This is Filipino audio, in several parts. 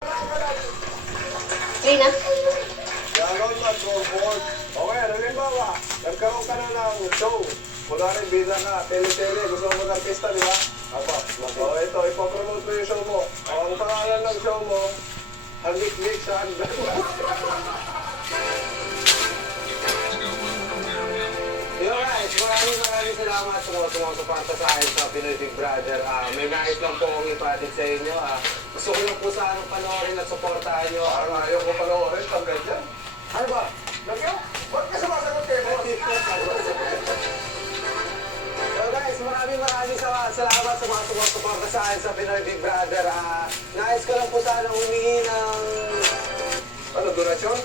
Okay na? Ganon mag-go forward. Okay, halimbawa, nagkaroon ka na ng show. Kunwari, bida ka, tele-tele, gusto mo mag-artista, di ba? Apo, so ito, ipopromote mo yung show mo. Ang pangalan ng show mo, Halik-lik sa Hagdan. Yo guys, maraming salamat sa mga sumusuporta sa akin sa Pinoy Big Brother. May nais lang po akong ipatit sa inyo. Gusto ko lang po sanang panoorin at suportahan nyo. Ayaw ko panoorin, pag ganyan. Ano ba? Nagyo? Ba't ka sumasagot kayo? So guys, maraming salamat sa mga sumusuporta sa akin sa Pinoy Big Brother. Nais ko lang po sanang humingi ng... Ano, donasyon?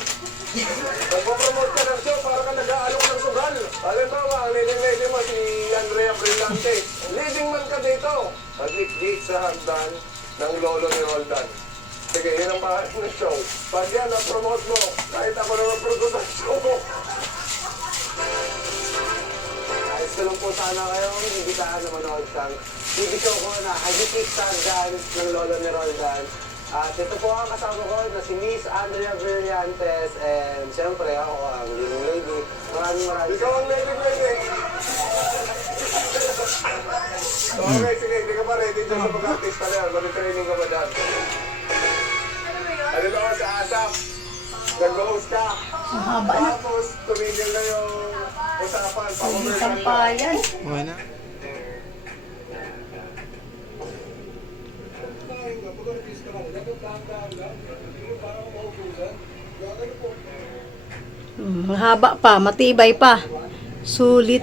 Nagpo-promote ka ng show para ka nag-aalok ng sugal. Halimbawa, ang leading lady mo si Andrea Brillante. Leading man ka dito. Halik-lik sa hagdan ng lolo ni Roldan. Sige, yun ang bahas ng show. Pag yan, ang-promote mo, kahit ako naman produce ang show mo. Ayos ko lang po sana kayong ibitahan na manood sa TV show ko na Halik-lik sa hagdan ng lolo ni Roldan. At ito po ang kasama ko na si Miss Andrea Brillantes and siyempre ako ang leading lady. Maraming Ikaw ang leading lady! Okay, sige, hindi ka pa ready dyan sa pag-artista na yan. Mag-training ka ba dyan? Ano ba sa ASAP? Nag-host ka. Mahaba na. Tapos tumigil na yung usapan. Isang pa yan. Okay na. Mahaba pa, matibay pa. Sulit.